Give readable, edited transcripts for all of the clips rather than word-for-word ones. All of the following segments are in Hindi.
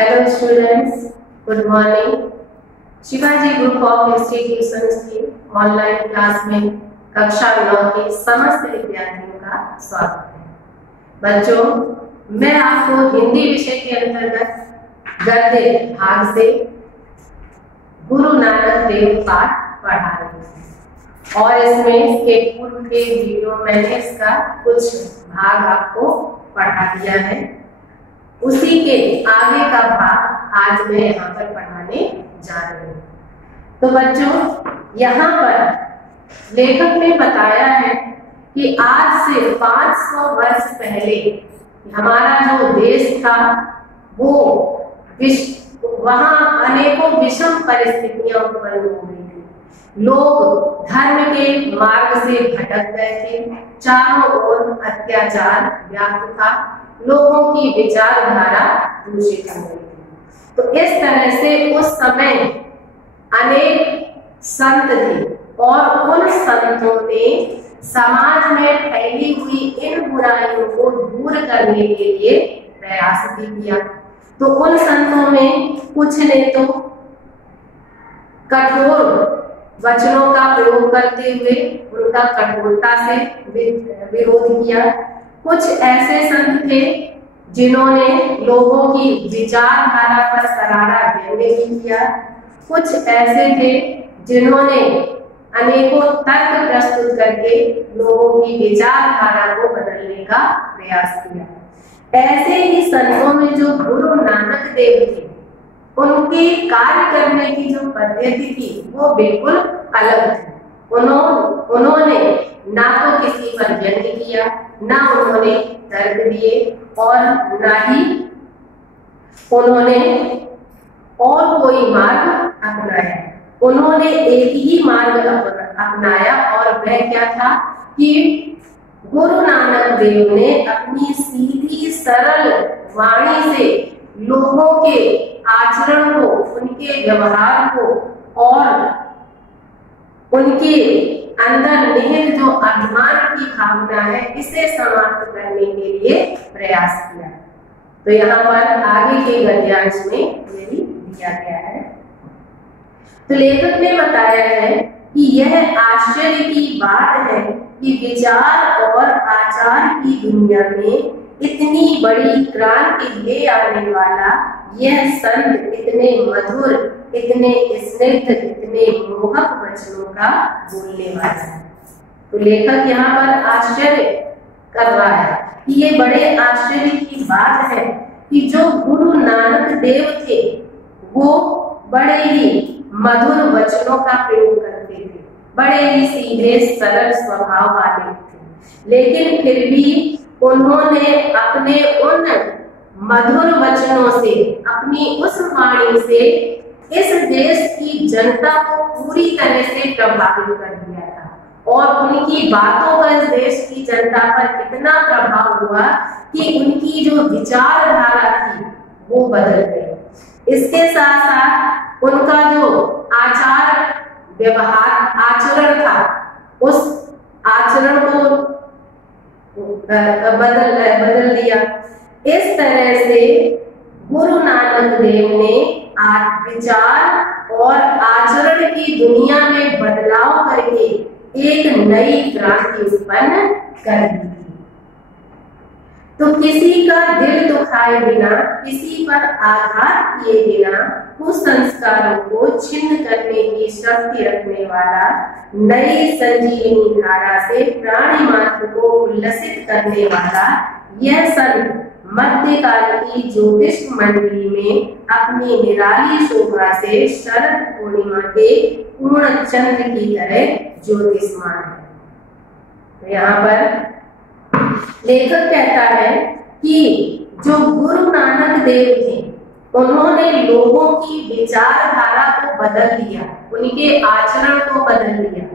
Hello students, good morning. Shivaji group of institutions की ऑनलाइन क्लास में कक्षा 9 के समस्त विद्यार्थियों का स्वागत है। बच्चों, मैं आपको हिंदी विषय के अंतर्गत गद्य भाग से गुरु नानक देव पाठ पढ़ा रही हूँ और इसमें इसके पूर्व के वीडियो मैंने इसका कुछ भाग आपको पढ़ा दिया है। उसी के आगे का भाग आज मैं यहाँ पर पढ़ाने जा रही हूँ। तो बच्चों, यहाँ पर लेखक ने बताया है कि आज से 500 वर्ष पहले हमारा जो देश था वो वहाँ अनेकों विषम परिस्थितियां उत्पन्न हो गई थी। लोग धर्म के मार्ग से भटक गए थे, चारों ओर अत्याचार व्याप्त था, लोगों की विचारधारा दूषित हो गई थी। तो इस तरह से उस समय अनेक संत थे और उन संतों ने समाज में फैली हुई इन बुराइयों को दूर करने के लिए प्रयास भी किया। तो उन संतों में कुछ ने तो कठोर वचनों का प्रयोग करते हुए उनका कठोरता से विरोध किया। कुछ ऐसे संत थे जिन्होंने लोगों की विचारधारा पर करारा व्यंग्य भी किया। कुछ ऐसे थे जिन्होंने अनेकों तर्क प्रस्तुत करके लोगों की विचारधारा को बदलने का प्रयास किया। ऐसे ही संतों में जो गुरु नानक देव थे, उनके कार्य करने की जो पद्धति थी वो बिल्कुल अलग थी। उन्होंने ना तो किसी पर व्यंग्य किया, ना उन्होंने तर्क दिए और ना ही उन्होंने और कोई मार्ग अपनाया। उन्होंने एक ही मार्ग अपनाया और वह क्या था कि गुरु नानक देव ने अपनी सीधी सरल वाणी से लोगों के आचरण को, उनके व्यवहार को और उनके अंदर निहित जो अभिमान की भावना है इसे समाप्त करने के लिए प्रयास किया। तो यहाँ पर आगे के गद्यांश में यही दिया गया है। तो लेखक ने बताया है कि यह आश्चर्य की बात है कि विचार और आचार की दुनिया में इतनी बड़ी क्रांति ले आने वाला यह संत इतने मधुर, इतने स्निग्ध, इतने मोहक वचनों का बोलने वाला है। तो लेखक यहाँ पर आश्चर्य कर रहा है कि ये बड़े आश्चर्य की बात है कि जो गुरु नानक देव थे वो बड़े ही मधुर वचनों का प्रयोग करते थे, बड़े ही सीधे सरल स्वभाव वाले थे, लेकिन फिर भी उन्होंने अपने उन मधुर वचनों से, अपनी उस वाणी से इस देश की जनता को पूरी तरह से प्रभावित कर दिया था और उनकी बातों का इस देश की जनता पर इतना प्रभाव हुआ कि उनकी जो विचारधारा थी वो बदल गई। इसके साथ साथ उनका जो आचार व्यवहार आचरण था उस आचरण को बदल दिया। इस तरह से गुरु नानक देव ने विचार और आचरण की दुनिया में बदलाव करके एक नई क्रांति उत्पन्न कर दी थी। तो किसी का दिल दुखाए बिना, किसी पर आघात किए बिना कुसंस्कारों को छिन्न करने की शक्ति रखने वाला, नई संजीवनी धारा से प्राणी मात्र को उल्लसित करने वाला यह संत मध्यकाल की ज्योतिष मंडली में अपनी निराली शोभा से शरद पूर्णिमा के पूर्ण चंद्र की तरह ज्योतिषमान है। तो यहाँ पर लेखक कहता है कि जो गुरु नानक देव थे उन्होंने लोगों की विचारधारा को बदल दिया, उनके आचरण को बदल दिया,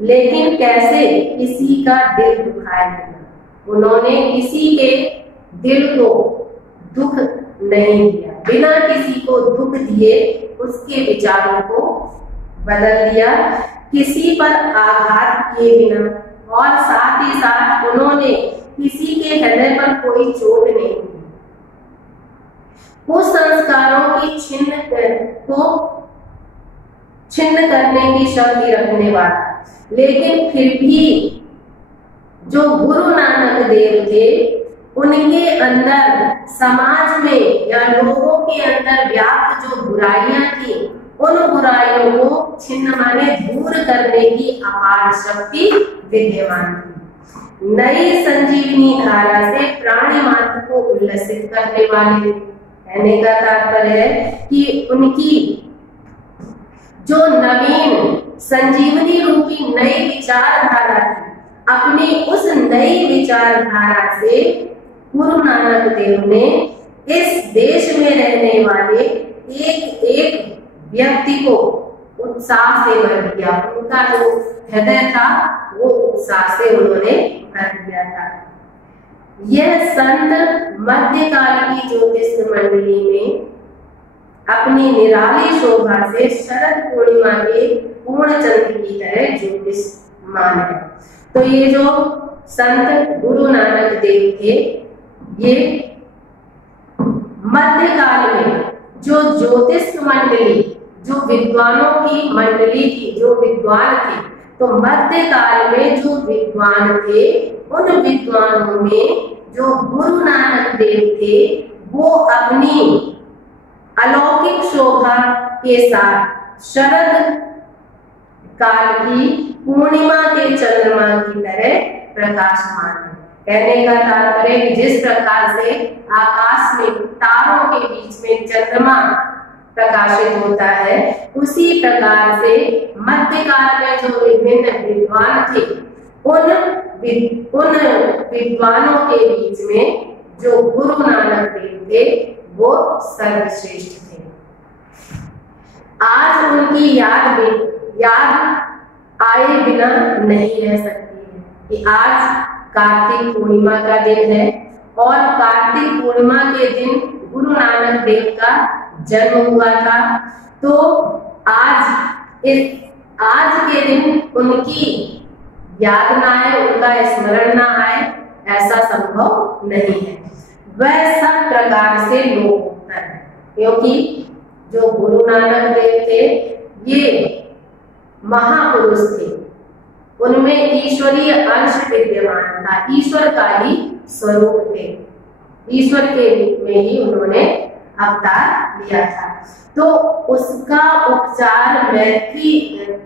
लेकिन कैसे? किसी का दिल दुखाए बिना। उन्होंने किसी के दिल को दुख नहीं दिया, बिना किसी को दुख दिए उसके विचारों को बदल दिया, किसी पर आघात किए बिना और साथ ही साथ उन्होंने किसी के हृदय पर कोई चोट नहीं दी। कुसंस्कारों की छिन्न करने की शक्ति रखने वाला। लेकिन फिर भी जो गुरु नानक देव थे, उनके अंदर समाज में या लोगों के अंदर व्याप्त जो बुराइयां थी, उन बुराइयों को छिन्न माने दूर करने की अपार शक्ति विद्यमान थी। नई संजीवनी धारा से प्राणी मात्र को उल्लसित करने वाले, कहने का तात्पर्य है कि उनकी जो नवीन संजीवनी रूपी नई विचारधारा थी, अपनी उस नई विचारधारा से गुरु नानक देव ने इस देश में रहने वाले एक एक व्यक्ति को उत्साह से भर दिया। उनका जो हृदय था वो उत्साह से उन्होंने भर दिया था। यह संत मध्यकाल की ज्योतिष मंडली में अपनी निराली शोभा से शरद पूर्णिमा के पूर्ण चंद्र की तरह ज्योतिषमान है। तो ये जो संत गुरु नानक देव थे, ये मध्यकाल में जो ज्योतिष मंडली, जो विद्वानों की मंडली थी, जो विद्वान थे, तो मध्यकाल में जो विद्वान थे, उन विद्वानों में जो गुरु नानक देव थे, वो अपनी अलौकिक शोभा के साथ शरद काल की पूर्णिमा के चंद्रमा की तरह प्रकाशमान है। कहने का तात्पर्य कि जिस प्रकार से आकाश में तारों के बीच में चंद्रमा प्रकाशित होता है, उसी प्रकार से मध्यकाल में जो विभिन्न विद्वान थे, उन विद्वानों के बीच में जो गुरु नानक देव थे, वो सर्वश्रेष्ठ थे। आज उनकी याद आए बिना नहीं रह सकती है कि आज कार्तिक पूर्णिमा का दिन है और कार्तिक पूर्णिमा के दिन गुरु नानक देव का जन्म हुआ था। तो आज के दिन उनकी याद ना आए, उनका स्मरण ना आए, ऐसा संभव नहीं है। वह सब प्रकार से लोग होता है, क्योंकि जो गुरु नानक देव थे, ये महापुरुष थे, उनमें ईश्वरीय अंश विद्यमान था, ईश्वर का ही स्वरूप थे, ईश्वर के रूप में ही उन्होंने अवतार लिया था। तो उसका उपचार मैत्री,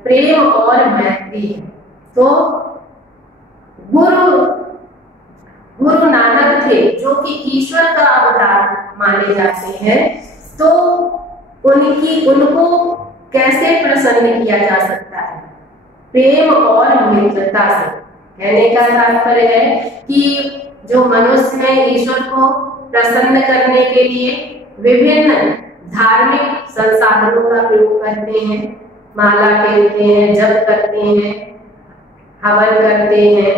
प्रेम और मैत्री है। तो गुरु नानक थे जो कि ईश्वर का अवतार माने जाते हैं, तो उनको कैसे प्रसन्न किया जा सकता है? प्रेम और मित्रता से। कहने का तात्पर्य है कि जो मनुष्य है, ईश्वर को प्रसन्न करने के लिए विभिन्न धार्मिक संसाधनों का प्रयोग करते हैं, माला फेरते हैं, जप करते हैं, हवन करते हैं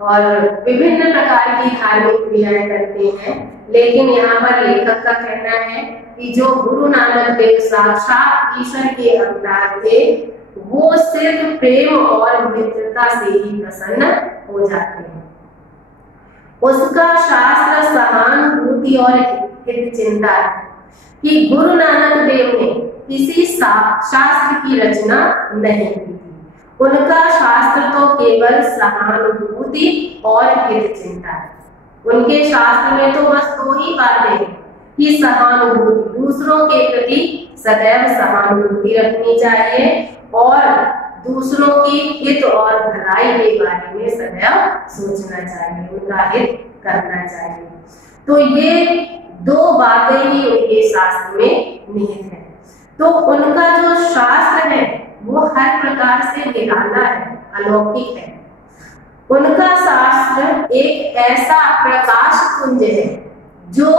और विभिन्न प्रकार की धार्मिक क्रियाएं करते हैं। लेकिन यहाँ पर लेखक का कहना है कि जो गुरु नानक देव साक्षात ईश्वर के अवतार थे, वो सिर्फ प्रेम और मित्रता से ही प्रसन्न हो जाते हैं। उसका शास्त्र सहानुभूति और हित चिंता है कि गुरु नानक देव ने किसी शास्त्र की रचना नहीं की थी। उनका शास्त्र तो केवल सहानुभूति और हित चिंता है। उनके शास्त्र में तो बस दो ही बातें हैं कि सहानुभूति, दूसरों के प्रति सदैव सहानुभूति रखनी चाहिए और दूसरों की हित और भलाई के बारे में सदैव सोचना चाहिए, उनका हित करना चाहिए। तो ये दो बातें ही उनके शास्त्र में निहित है। तो उनका जो शास्त्र है वो हर प्रकार से निराला है, अलौकिक है। उनका शास्त्र एक ऐसा प्रकाश पुंज है जो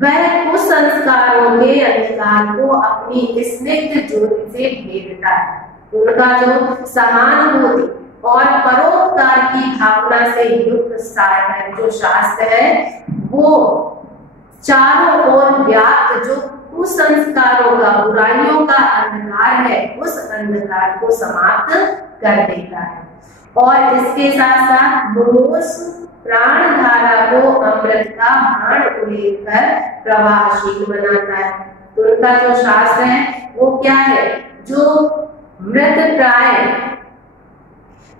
वह कुसंस्कारों के अंधकार को अपनी स्निग्ध ज्योति से भेदता है। उनका जो सहानुभूति और परोपकार की भावना से युक्त जो शास्त्र है, वो चारों ओर व्याप्त जो कुसंस्कारों का, बुराइयों का अंधकार है, उस अंधकार को समाप्त कर देता है। और इसके साथ साथ मुमूर्ष प्राण धारा को अमृत का बाण उड़ेलकर प्रवाहशील बनाता है। तो उनका जो शास्त्र है वो क्या है, जो मृत प्राय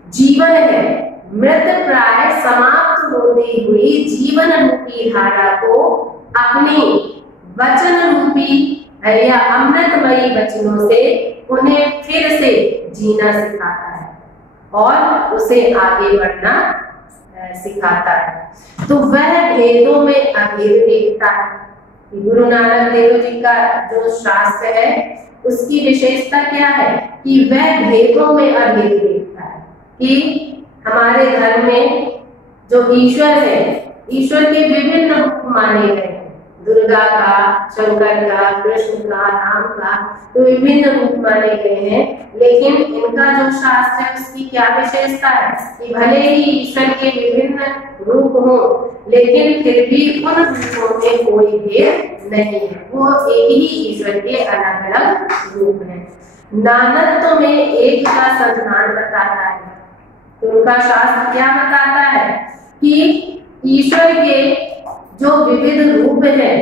जीवन है, मृत प्राय समाप्त होती हुई जीवन रूपी धारा को अपनी वचन रूपी या अमृतमयी वचनों से उन्हें फिर से जीना सिखाता है और उसे आगे बढ़ना सिखाता है। तो वह भेदों में अभेद देखता है। गुरु नानक देव जी का जो शास्त्र है उसकी विशेषता क्या है कि वह भेदों में अभेद देखता है कि हमारे धर्म में जो ईश्वर है, ईश्वर के विभिन्न रूप माने गए हैं, दुर्गा का, शंकर का, कृष्ण का, राम का, तो विभिन्न रूप माने गए हैं। लेकिन इनका जो शास्त्र है उसकी क्या विशेषता है कि भले ही ईश्वर के विभिन्न रूप हो लेकिन फिर भी उन रूपों में कोई भेद नहीं है, वो एक ही ईश्वर के अलग अलग रूप है। नानत्व में एक का संधान बताता है। तो उनका शास्त्र क्या बताता है कि ईश्वर के जो विविध रूप हैं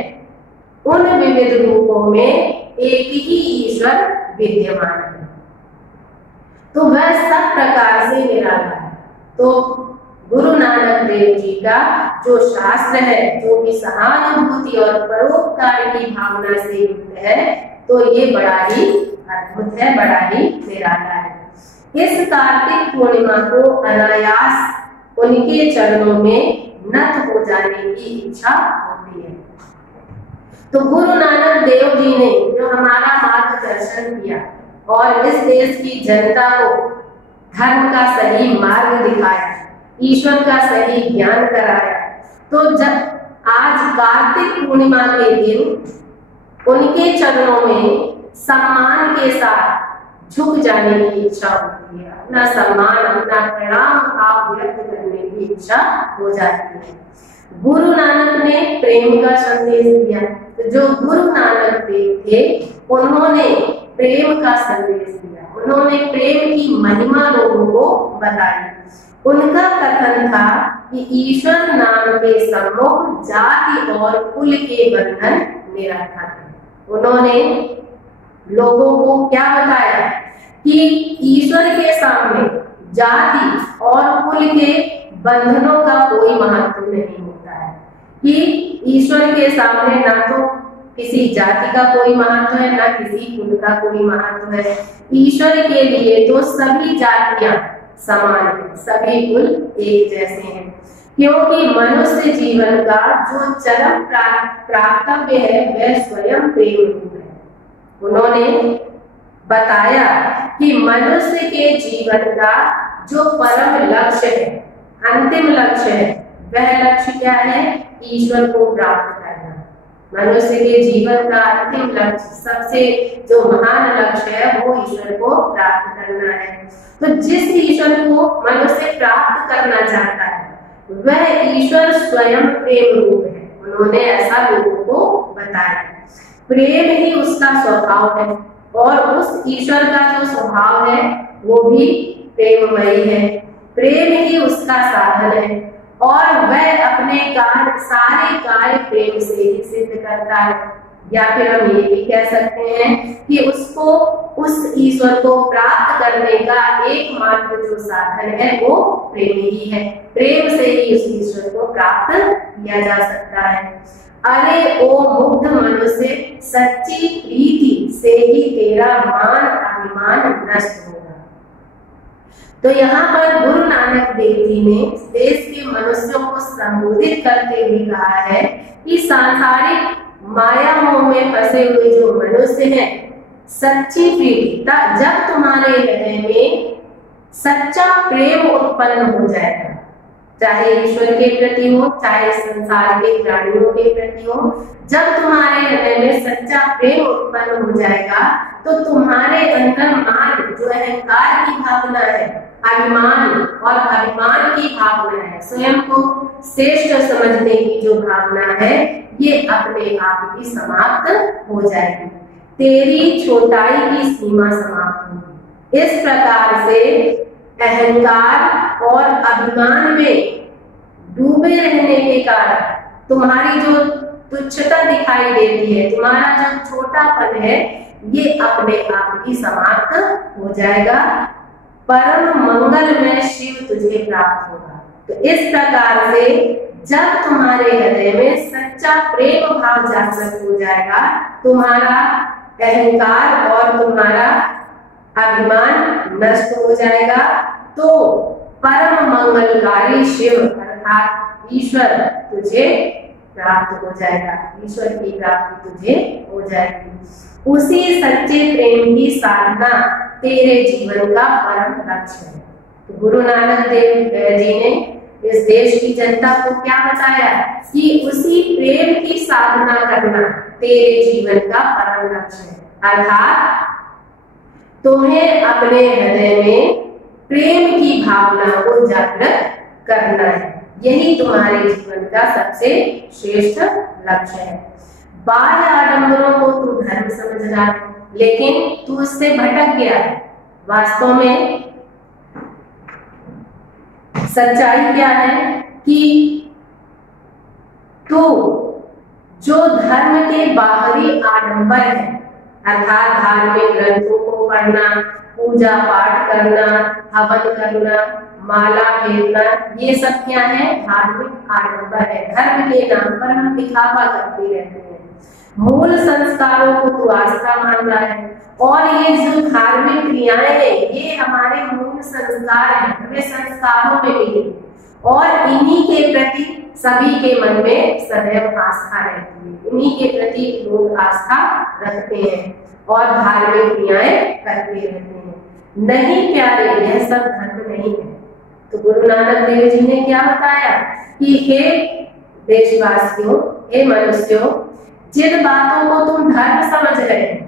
उन विविध रूपों में एक ही ईश्वर विद्यमान है, तो वह सब प्रकार से निराला है। तो गुरु नानक देव जी का जो शास्त्र है जो कि सहानुभूति और परोपकार की भावना से युक्त है, तो ये बड़ा ही अद्भुत है, बड़ा ही निराला है। इस कार्तिक पूर्णिमा को अनायास उनके चरणों में नत हो जाने की इच्छा होती है। तो गुरु नानक देव जी ने जो हमारा मार्गदर्शन किया और इस देश की जनता को धर्म का सही मार्ग दिखाया, ईश्वर का सही ज्ञान कराया, तो जब आज कार्तिक पूर्णिमा के दिन उनके चरणों में सम्मान के साथ झुक जाने की इच्छा होती है, अपना सम्मान, अपना प्रणाम भाव व्यक्त करने की इच्छा हो जाती है। गुरु नानक ने प्रेम का संदेश दिया। तो जो गुरु नानक देव थे उन्होंने प्रेम का संदेश दिया, उन्होंने प्रेम की महिमा लोगों को बताई। उनका कथन था कि ईश्वर नाम के सम्मुख जाति और कुल के बंधन निरर्थक है। उन्होंने लोगों को क्या बताया कि ईश्वर के सामने जाति और कुल के बंधनों का कोई महत्व नहीं होता है, कि ईश्वर के सामने ना तो किसी जाति का कोई महत्व है ना किसी कुल का कोई महत्व है। ईश्वर के लिए तो सभी जातियां समान है, सभी कुल एक जैसे हैं, क्योंकि मनुष्य जीवन का जो चरम प्राप्तव्य है वह स्वयं प्रेम रूप है। उन्होंने बताया कि मनुष्य के जीवन का जो परम लक्ष्य है, अंतिम लक्ष्य है, वह लक्ष्य क्या है? ईश्वर को प्राप्त करना। मनुष्य के जीवन का अंतिम लक्ष्य, सबसे जो महान लक्ष्य है वो ईश्वर को प्राप्त करना है। तो जिस ईश्वर को मनुष्य प्राप्त करना चाहता है वह ईश्वर स्वयं प्रेम रूप है। उन्होंने ऐसा लोगों को बताया। प्रेम ही उसका स्वभाव है और उस ईश्वर का जो स्वभाव है वो भी प्रेममयी है। प्रेम ही उसका साधन है और वह अपने कार्य, सारे कार्य प्रेम से ही सिद्ध करता है। या फिर हम ये भी कह सकते हैं कि उसको, उस ईश्वर को प्राप्त करने का एकमात्र जो साधन है वो प्रेम ही है। प्रेम से ही उस ईश्वर को प्राप्त किया जा सकता है। अरे ओ मुग्ध मनुष्य, सच्ची प्रीति से ही तेरा मान अभिमान नष्ट होगा। तो यहाँ पर गुरु नानक देव जी ने देश के मनुष्यों को संबोधित करते हुए कहा है कि सांसारिक माया मोह में फंसे हुए जो मनुष्य हैं, सच्ची प्रीति, जब तुम्हारे हृदय में सच्चा प्रेम उत्पन्न हो जाएगा, चाहे ईश्वर के प्रति हो चाहे संसार के प्राणियों के प्रति हो, जब तुम्हारे हृदय में सच्चा प्रेम उत्पन्न हो जाएगा तो तुम्हारे अंदर मान, जो अहंकार की भावना है, अभिमान और अभिमान की भावना है, स्वयं को श्रेष्ठ समझने की जो भावना है, ये अपने आप ही समाप्त हो जाएगी। तेरी छोटाई की सीमा समाप्त होगी। इस प्रकार से अहंकार और अभिमान में डूबे रहने के कारण तुम्हारी जो तुच्छता दिखाई देती है, तुम्हारा जो छोटापन है, ये अपने आप ही समाप्त हो जाएगा। परम मंगल में शिव तुझे प्राप्त होगा। तो इस प्रकार से जब तुम्हारे हृदय में सच्चा प्रेम भाव जागृत हो जाएगा, तुम्हारा अहंकार और तुम्हारा अभिमान नष्ट हो जाएगा, तो परम मंगलकारी शिव अर्थात ईश्वर तुझे प्राप्त हो जाएगा, ईश्वर की प्राप्ति तुझे हो जाएगी। उसी सच्चे प्रेम की साधना तेरे जीवन का परम लक्ष्य है। तो गुरु नानक देव जी ने इस देश की जनता को क्या बताया कि उसी प्रेम की साधना करना तेरे जीवन का परम लक्ष्य है। अर्थात तुम्हें अपने हृदय में प्रेम की भावना को जागृत करना है, यही तुम्हारे जीवन का सबसे श्रेष्ठ लक्ष्य है। बाह्य आडंबरों को तू धर्म समझ रहा है, लेकिन तू उससे भटक गया है। वास्तव में सच्चाई क्या है कि तू जो धर्म के बाहरी आडंबर है, अर्थात धार्मिक ग्रंथों को पढ़ना, पूजा पाठ करना, हवन करना, माला फेरना, ये सब क्या है? धार्मिक आडंबर है। धर्म के नाम पर हम दिखावा करते रहते हैं। मूल संस्कारों को तू आस्था मान रहा है, और ये जो धार्मिक क्रियाएं हैं, ये हमारे मूल संस्कार हैं, हमें संस्कारों में मिली, और इन्हीं के प्रति सभी के मन में सदैव आस्था रहती है। इन्हीं के प्रति लोग आस्था रखते हैं और धार्मिक क्रियाएं करते रहते हैं। नहीं प्यारे, यह सब धर्म नहीं है। तो गुरु नानक देव जी ने क्या बताया कि हे देशवासियों, हे मनुष्यों, जिन बातों को तुम धर्म समझ रहे हो,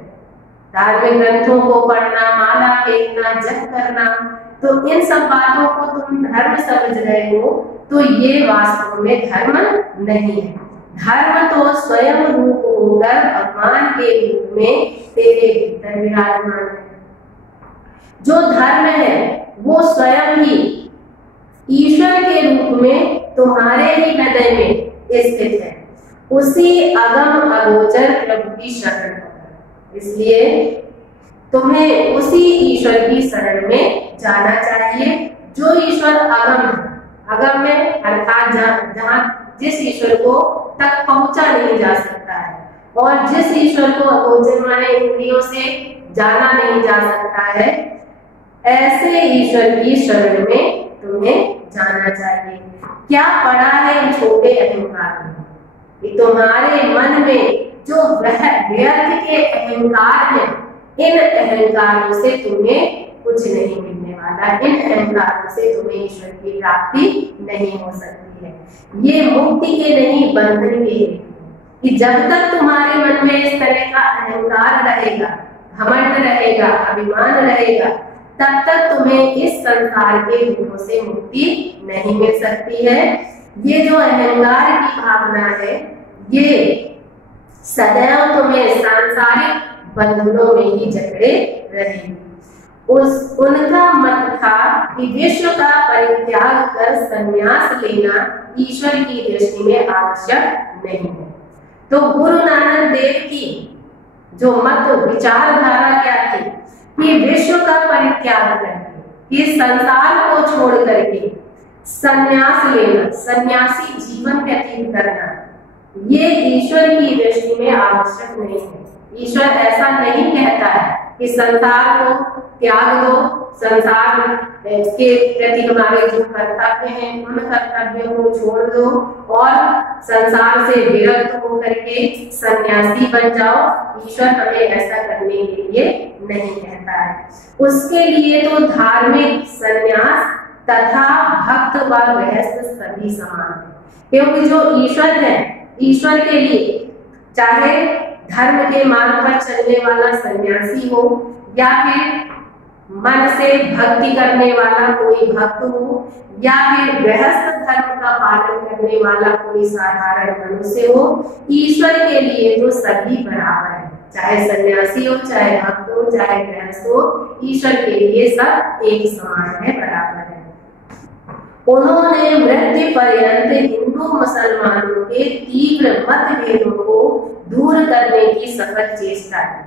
धार्मिक ग्रंथों को पढ़ना, माला फेरना, जप करना, तो इन सब बातों को तुम धर्म समझ रहे हो, तो ये वास्तव में धर्म नहीं है। धर्म तो स्वयं रूप होकर भगवान के रूप में तेरे भीतर विराजमान है। जो धर्म है वो स्वयं ही ईश्वर के रूप में तुम्हारे ही हृदय में स्थित है। उसी अगम अगोचर प्रभु की शरण होकर, इसलिए तुम्हें उसी ईश्वर की शरण में जाना चाहिए जो ईश्वर अगम है। अगम में अर्थात जहाँ जिस ईश्वर को तक पहुंचा नहीं जा सकता है, और जिस ईश्वर को अगोचर माने इंद्रियों से जाना नहीं जा सकता है, ऐसे ईश्वर की शरण में तुम्हें जाना चाहिए। क्या पड़ा है इन छोटे अहंकार में? कि तुम्हारे मन में जो वह व्यर्थ के अहंकार है, इन अहंकारों से तुम्हें कुछ नहीं मिलने वाला। इन अहंकारों से तुम्हें ईश्वर की प्राप्ति नहीं हो सकती है। ये मुक्ति के नहीं, बंधन के हैं। कि जब तक तुम्हारे मन में इस तरह का अहंकार रहेगा, घमंड रहेगा, अभिमान रहेगा, तब तक तुम्हें इस संसार के दुखों से मुक्ति नहीं मिल सकती है। ये जो अहंकार की भावना है, ये सदैव तुम्हें सांसारिक बंधनों में ही जकड़े रहेगी। उनका मत था कि विश्व का परित्याग कर संन्यास लेना ईश्वर की दृष्टि में आवश्यक नहीं है। तो गुरु नानक देव की जो मत विचारधारा क्या थी कि विश्व का परित्याग करके, इस संसार को छोड़ करके संन्यास लेना, सन्यासी जीवन व्यतीत करना, ये ईश्वर की दृष्टि में आवश्यक नहीं है। ईश्वर ऐसा नहीं कहता है कि संसार को त्याग दो, संसार के प्रति हमारे जो कर्तव्य हैं उन कर्तव्यों को छोड़ दो और संसार से विरक्त होकर के सन्यासी बन जाओ। ईश्वर हमें ऐसा करने के लिए नहीं कहता है। उसके लिए तो धार्मिक सन्यास तथा भक्त व गृहस्थ सभी समान है, क्योंकि जो ईश्वर है, ईश्वर के लिए चाहे धर्म के मार्ग पर चलने वाला सन्यासी हो या फिर मन से भक्ति करने वाला कोई भक्त हो या फिर गृहस्थ धर्म का पालन करने वाला कोई साधारण मनुष्य हो, ईश्वर के लिए तो सभी बराबर है। चाहे सन्यासी हो, चाहे भक्त हो, चाहे गृहस्थ हो, ईश्वर के लिए सब एक समान है, बराबर है। उन्होंने मृत्यु पर्यंत हिंदू मुसलमानों के तीव्र मतभेदों को दूर करने की सफल चेष्टा की।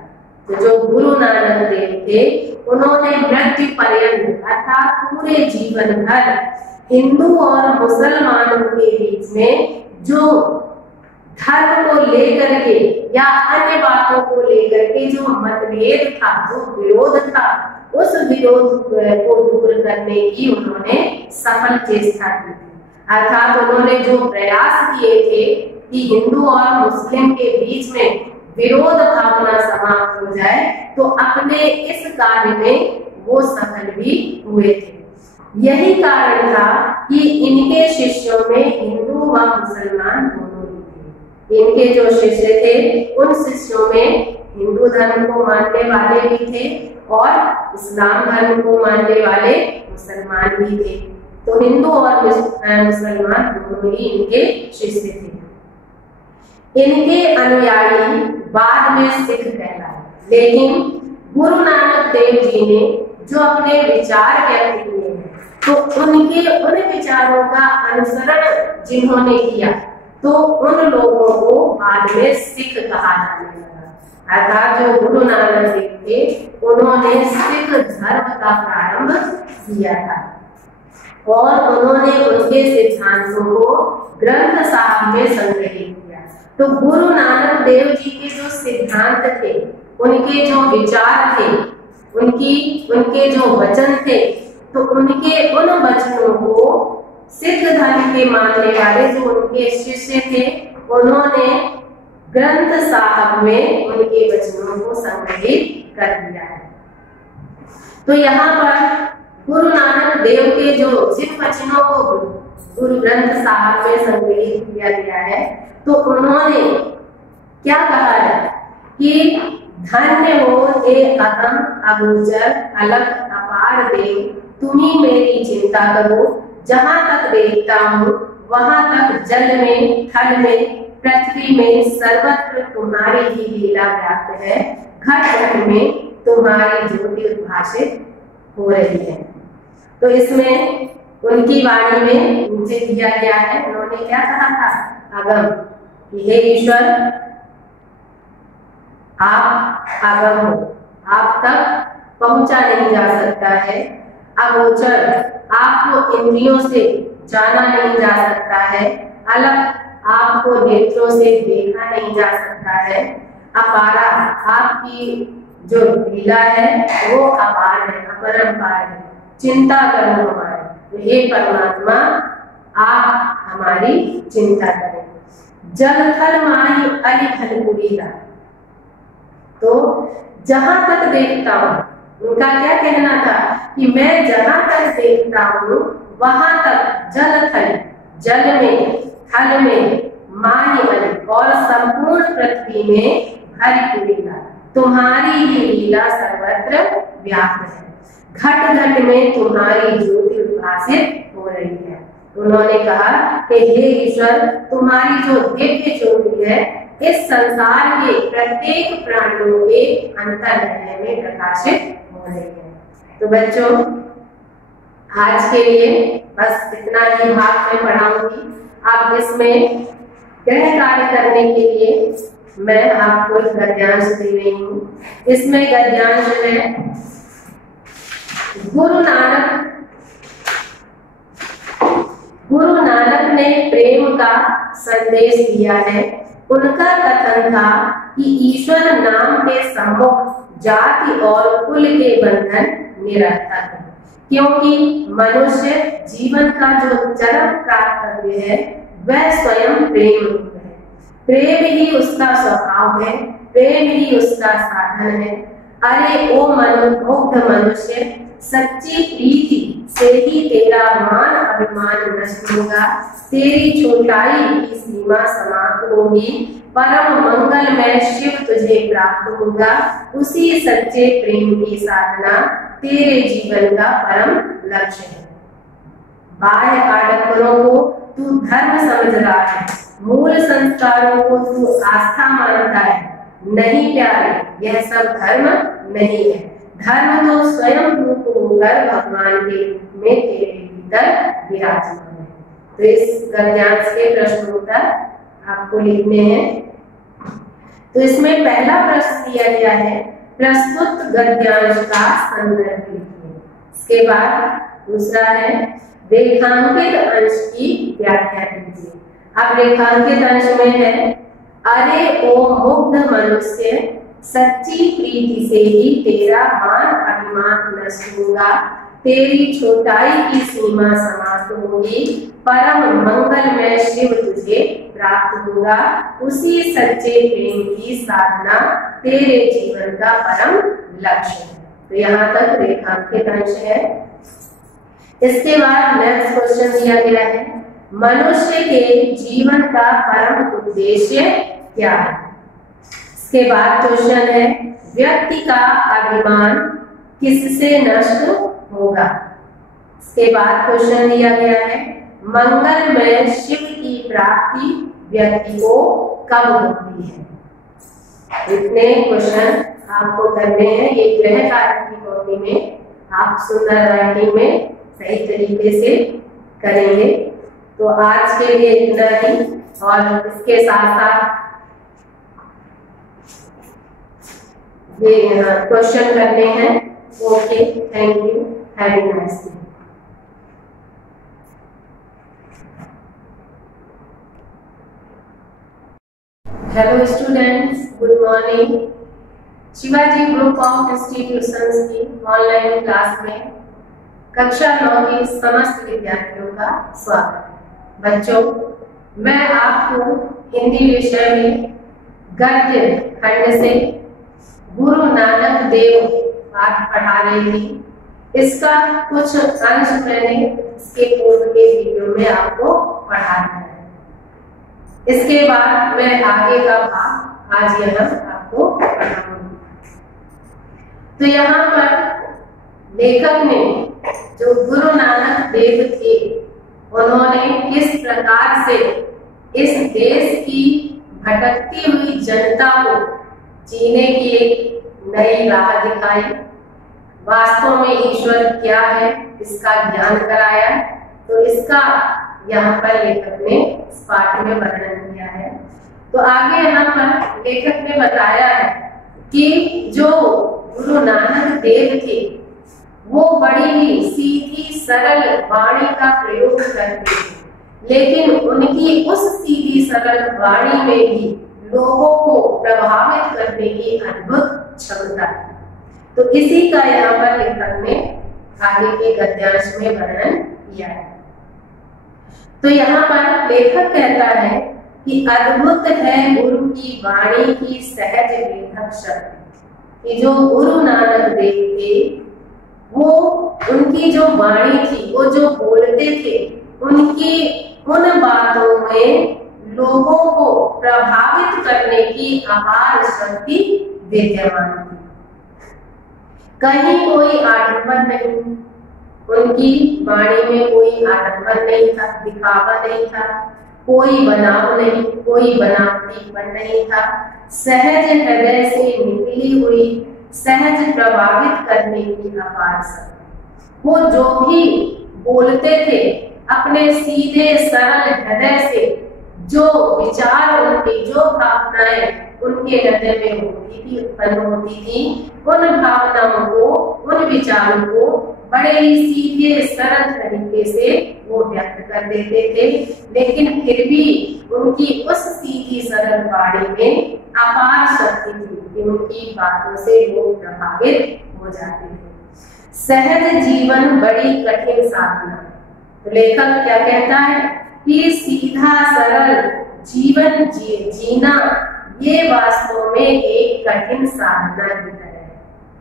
तो जो गुरु नानक देव थे, उन्होंने मृत्यु पर्यंत अर्थात पूरे जीवन भर हिंदू और मुसलमानों के बीच में जो धर्म को लेकर के या अन्य बातों को लेकर के जो मतभेद था, जो विरोध था, उस विरोध को दूर करने की उन्होंने सफल चेष्टा की थी। अर्थात उन्होंने जो प्रयास किए थे कि हिंदू और मुस्लिम के बीच में विरोध भावना समाप्त हो जाए, तो अपने इस कार्य में वो सफल भी हुए थे। यही कारण था कि इनके शिष्यों में हिंदू व मुसलमान दोनों ही थे। इनके जो शिष्य थे, उन शिष्यों में हिंदू धर्म को मानने वाले भी थे और इस्लाम धर्म को मानने वाले मुसलमान भी थे। तो हिंदू और मुसलमान दोनों ही इनके शिष्य थे। इनके अनुयायी बाद में सिख कहलाए, लेकिन गुरु नानक देव जी ने जो अपने विचार व्यक्त किए हैं, तो उनके उन विचारों का अनुसरण जिन्होंने किया, तो उन लोगों को बाद में सिख कहा जाने लगा। अर्थात जो गुरु नानक देव थे, उन्होंने सिख धर्म का प्रारंभ किया था और उन्होंने उनके सिद्धांतों को ग्रंथ साहब में संग्रहित किया। तो गुरु नानक देव जी के जो सिद्धांत थे, उनके जो विचार थे, उनके जो वचन थे, तो उनके उन वचनों को सिख धर्म के मानने वाले जो उनके शिष्य थे, उन्होंने ग्रंथ साहब में उनके वचनों को संग्रहित कर दिया है। तो यहाँ पर गुरु नानक देव के जो जिन वचनों को गुरु ग्रंथ साहब में संग्रहित किया गया है, तो उन्होंने क्या कहा है कि धन्य हो हे अहम अगोचर अलग अपार देव, तुम्ही मेरी चिंता करो, जहां तक देखता हूँ वहां तक जल में, थल में, पृथ्वी में सर्वत्र तुम्हारी ही लीला व्याप्त है, घट घट में तुम्हारी ज्योति उद्भाषित हो रही है। तो इसमें उनकी वाणी में नीचे दिया गया है, उन्होंने क्या कहा था? अगम, हे ईश्वर आप अगम हो, आप तक पहुंचा नहीं जा सकता है। अगोचर, आपको इंद्रियों से जाना नहीं जा सकता है। अलग, आपको नेत्रों से देखा नहीं जा सकता है। अपारा, आपकी जो लीला है वो अपार है, अपरंपार है। चिंता करो हमारी, तो हे परमात्मा आप हमारी चिंता करें। जल थल माही अली फलपुरीला, तो जहां तक देखता हूँ, उनका क्या कहना था कि मैं जहां तक देखता हूँ वहां तक जल थल, जल में, थल में, माही अली और संपूर्ण पृथ्वी में भरपूरीला तुम्हारी ही लीला सर्वत्र व्याप्त है। घट घट में तुम्हारी ज्योति उद्भासित हो रही है। उन्होंने कहा कि हे ईश्वर, तुम्हारी जो दिव्य ज्योति है इस संसार के प्रत्येक प्राणियों के अंतर्हृदय में प्रकाशित हो रही है। तो बच्चों, आज के लिए बस इतना ही भाग मैं पढ़ाऊंगी। अब इसमें गृह कार्य करने के लिए मैं आपको एक गद्यांश दे रही हूँ। इसमें गद्यांश में गुरु नानक ने प्रेम का संदेश दिया है। उनका कथन था कि ईश्वर नाम के सम्मुख जाति और कुल के बंधन निरर्थक है, क्योंकि मनुष्य जीवन का जो चरम कर्तव्य है वह स्वयं प्रेम है। प्रेम ही उसका स्वभाव है, प्रेम ही उसका साधन है। अरे ओ मुग्ध मनुष्य, सच्ची प्रीति से ही तेरा मान अभिमान नष्ट होगा, तेरी छोटाई की सीमा समाप्त होगी, परम मंगल में शिव तुझे प्राप्त होगा। उसी सच्चे प्रेम की साधना तेरे जीवन का परम लक्ष्य है। बाह्य आडंबरों को तू धर्म समझ रहा है, मूल संस्कारों को तू आस्था मानता है। नहीं प्यारे, यह सब धर्म नहीं है। धर्म तो स्वयं रूप होकर भगवान के रूप में तेरे भीतर विराजमान है। तो इस गद्यांश के प्रश्न उत्तर आपको लिखने हैं। तो इसमें पहला प्रश्न दिया गया है, प्रस्तुत गद्यांश का संदर्भ लिखिए। इसके बाद दूसरा है, रेखांकित अंश की व्याख्या कीजिए। अब रेखांकित अंश में है, अरे ओ मुग्ध मनुष्य, सच्ची प्रीति से ही तेरा मान अभिमान नष्ट होगा, तेरी छोटाई की सीमा समाप्त होगी, परम मंगल में शिव तुझे प्राप्त होगा, उसी सच्चे प्रेम की साधना तेरे जीवन का परम लक्ष्य है। तो यहाँ तक रेखांकित अंश है। इसके बाद नेक्स्ट क्वेश्चन दिया गया है, मनुष्य के जीवन का परम उद्देश्य क्या है। इसके बाद क्वेश्चन है, व्यक्ति का अभिमान किससे नष्ट होगा। इसके बाद क्वेश्चन दिया गया है, मंगल में शिव की प्राप्ति व्यक्ति को कब होती है। इतने क्वेश्चन आपको करने हैं। ये गृह कार्य की कॉपी में आप सुंदर राइटिंग में सही तरीके से करेंगे। तो आज के लिए इतना ही, और इसके साथ साथ ये क्वेश्चन करने हैं। Okay, thank you, have a nice day. Hello students, good morning. Shivaji group of institutions की ऑनलाइन क्लास में कक्षा 9 की समस्त विद्यार्थियों का स्वागत है। बच्चों, मैं आपको हिंदी विषय में गद्य खंड से गुरु नानक देव पाठ पढ़ा रही थी। इसका कुछ अंश मैंने इसके पूर्व के वीडियो में आपको पढ़ा दिया है। इसके बाद मैं आगे का भाग आज यहाँ आपको पढ़ाऊंगी। तो यहाँ पर लेखक ने, जो गुरु नानक देव थे, उन्होंने किस प्रकार से इस देश की भटकती हुई जनता को जीने की एक नई राह दिखाई, वास्तव में ईश्वर क्या है इसका ज्ञान कराया। तो इसका यहाँ पर लेखक ने इस पाठ में वर्णन किया है। तो आगे यहाँ पर लेखक ने बताया है कि जो गुरु नानक देव थे वो बड़ी ही सीधी सरल वाणी का प्रयोग करते थे, लेकिन उनकी उस सीधी सरल वाणी में भी लोगों को प्रभावित करने की अद्भुत क्षमता थी। तो इसी का यहाँ पर लेखक ने आगे के गद्यांश में वर्णन किया है। तो यहाँ पर लेखक कहता है कि अद्भुत है गुरु की वाणी की सहज वेधक शक्ति। कि जो गुरु नानक देव थे, वो उनकी जो वाणी थी, वो जो बोलते थे, उनकी उन बातों में लोगों को प्रभावित करने की अपार शक्ति विद्यमान थी। कहीं कोई आडंबर नहीं, उनकी वाणी में कोई आडंबर नहीं था, दिखावा नहीं था, कोई बनाव नहीं, कोई बनावटीपन नहीं था। सहज हृदय से निकली हुई, सहज प्रभावित करने की अपार शक्ति। वो जो भी बोलते थे, अपने सीधे सरल हृदय से जो विचार, उनकी जो भावनाएं उनके हृदय में होती थी, उत्पन्न होती थी, उन भावनाओं को, उन विचारों को बड़े ही सीधे सरल तरीके से वो व्यक्त कर देते थे। लेकिन फिर भी उनकी उस सीधी सरल वाणी में अपार शक्ति थी कि उनकी बातों से लोग प्रभावित हो जाते थे। सहज जीवन बड़ी कठिन साधना। तो लेखक क्या कहता है कि सीधा सरल जीवन जीना ये वास्तव में एक कठिन साधना की तरह है।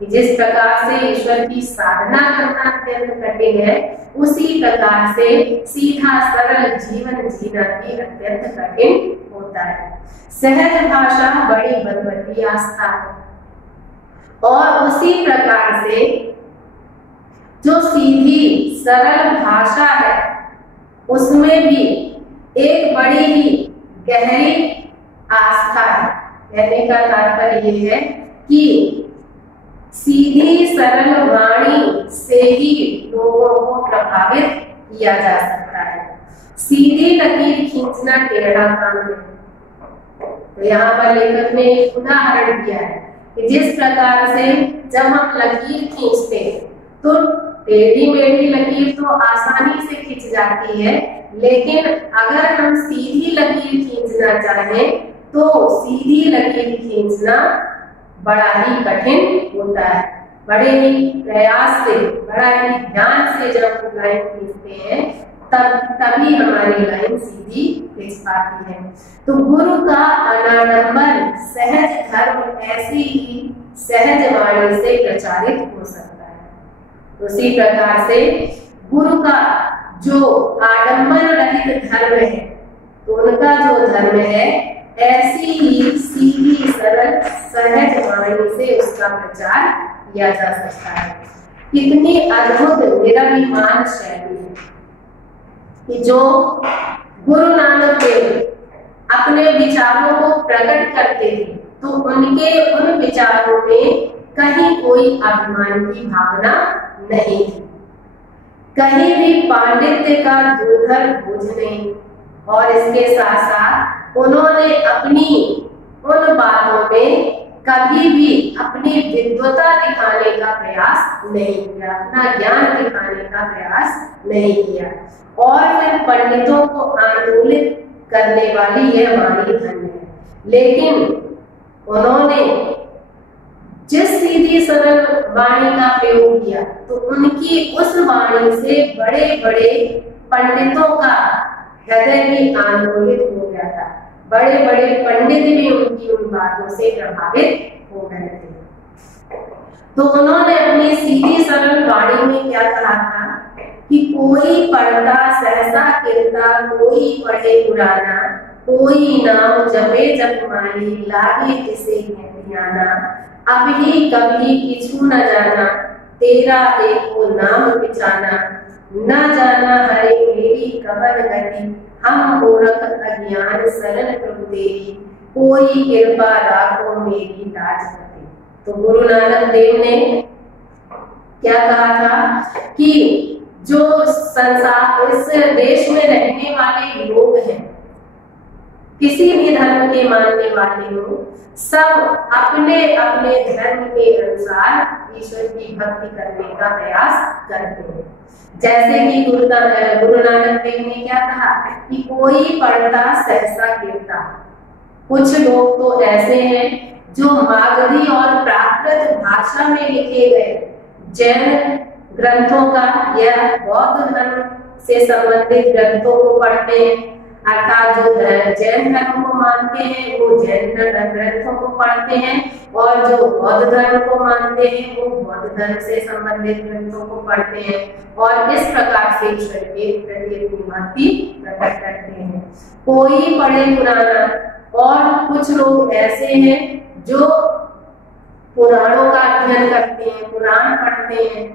कि जिस प्रकार से ईश्वर की साधना करना अत्यंत कठिन है, उसी प्रकार से सीधा सरल जीवन जीना भी अत्यंत कठिन होता है। सहज भाषा बड़ी बलवती आस्था है, और उसी प्रकार से जो सीधी सरल भाषा है, उसमें भी एक बड़ी ही गहरी आस्था है। कहने का तात्पर्य ये है कि सीधी सरल वाणी से ही लोगों को प्रभावित किया जा सकता है। सीधी लकीर खींचना टेढ़ा काम है। तो यहाँ पर लेखक ने एक उदाहरण दिया है कि जिस प्रकार से जब हम लकीर खींचते हैं तो टेढ़ी मेढ़ी लकीर तो आसानी से खींच जाती है, लेकिन अगर हम सीधी लकीर खींचना चाहें तो सीधी लकीर खींचना बड़ा ही कठिन होता है। बड़े ही प्रयास से, बड़ा ही ध्यान से जब लाइन खींचते हैं तभी हमारी लाइन सीधी खींच पाती है। तो गुरु का अनाडंबर सहज धर्म ऐसी ही सहज वाणी से प्रचारित हो सकता है। उसी प्रकार से गुरु का जो आडंबर रहित धर्म है, तो उनका जो धर्म है ऐसी ही सीधी सरल सहज वाणी से उसका प्रचार किया जा सकता है। कितनी अद्भुत निरभिमान शैली है कि जो गुरु नानक देव अपने विचारों को प्रकट करते थे तो उनके उन विचारों में कहीं कोई अभिमान की भावना नहीं थी, कहीं भी पांडित्य का दूधर बोझ नहीं। और इसके साथ साथ उन्होंने अपनी उन बातों में कभी भी अपनी विद्वता दिखाने का प्रयास नहीं किया, अपना ज्ञान दिखाने का प्रयास नहीं किया। और फिर पंडितों को आंदोलित करने वाली यह वाणी धन्य है। लेकिन उन्होंने जिस सीधी सरल वाणी का प्रयोग किया तो उनकी उस वाणी से बड़े बड़े पंडितों का हृदय भी आंदोलित हो गया था। बड़े बड़े पंडित भी उनकी उन बातों से प्रभावित हो गए थे। तो उन्होंने अपनी सीधी सरल वाणी में क्या कहा था कि कोई पढ़ता सहसा कीर्ता, कोई पढ़े पुराना, कोई नाम जपे जपमाली, लागे किसे ध्याना, अब ही कभी किछु न जाना, तेरा एक को नाम पिछाना, न जाना हरे मेरी कवन गति, हम मूर्ख अज्ञान सरल प्रभु तेरी, कोई कृपा राखो मेरी राजपति। तो गुरु नानक देव ने क्या कहा था कि जो संसार इस देश में रहने वाले लोग हैं, किसी भी धर्म के मानने वाले लोग, सब अपने अपने धर्म के अनुसार ईश्वर की भक्ति करने का प्रयास करते हैं। जैसे कि गुरु नानक देव ने क्या कहा कि कोई पढ़ता सहसा कीर्ता। कुछ लोग तो ऐसे हैं जो मागधी और प्राकृत भाषा में लिखे गए जैन ग्रंथों का या बौद्ध धर्म से संबंधित ग्रंथों को पढ़ते हैं, अर्थात जो जैन धर्म को मानते हैं वो जैन ग्रंथों को पढ़ते हैं, और जो बौद्ध धर्म को मानते हैं वो बौद्ध धर्म से संबंधित ग्रंथों को पढ़ते हैं, और इस प्रकार से ईश्वर के प्रति अपनी भक्ति प्रकट करते हैं। कोई पढ़े पुराना, और कुछ लोग ऐसे हैं जो पुराणों का अध्ययन करते हैं, पुराण पढ़ते हैं।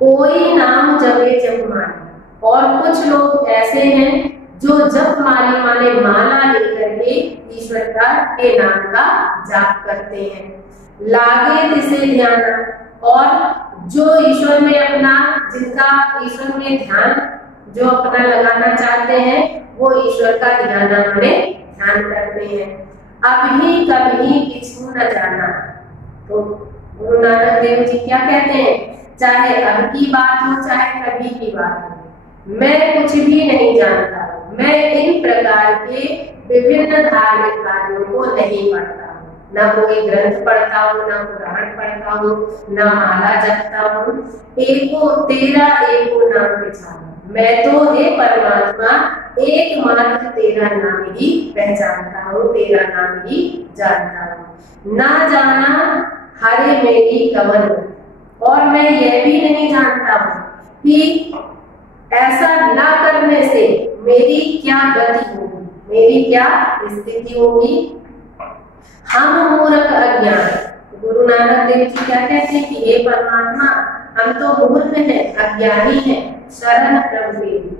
कोई नाम जपे जपमाली, और कुछ लोग ऐसे हैं जो जप माली माने माला लेकर के ईश्वर के नाम का जाप करते हैं। लागे तिसे ध्यान, और जो ईश्वर में अपना, जिनका ईश्वर में ध्यान जो अपना लगाना चाहते हैं वो ईश्वर का ध्यान माने ध्यान करते हैं। अब ही कभी किछु न जाना। तो गुरु नानक देव जी क्या कहते हैं, चाहे अब की बात हो चाहे कभी की बात हो, मैं कुछ भी नहीं जानता, मैं इन प्रकार के विभिन्न धार्मिक कार्यों को नहीं पढ़ता हूँ, न कोई ग्रंथ पढ़ता हूँ, न पुराण पढ़ता हूँ, न माला जपता हूँ। एको तेरा एको नाम पहचान, मैं तो हे परमात्मा एकमात्र तेरा नाम ही पहचानता हूँ, तेरा नाम ही जानता हूँ। ना जाना हरे मेरी कवन, और मैं यह भी नहीं जानता हूँ कि ऐसा ना करने से मेरी क्या गति होगी, मेरी क्या स्थिति होगी। हम मूर्ख अज्ञान, गुरु नानक देव जी क्या कहते हैं कि हे परमात्मा हम तो मूर्ख हैं, अज्ञानी हैं, शरण प्रभु तेरी,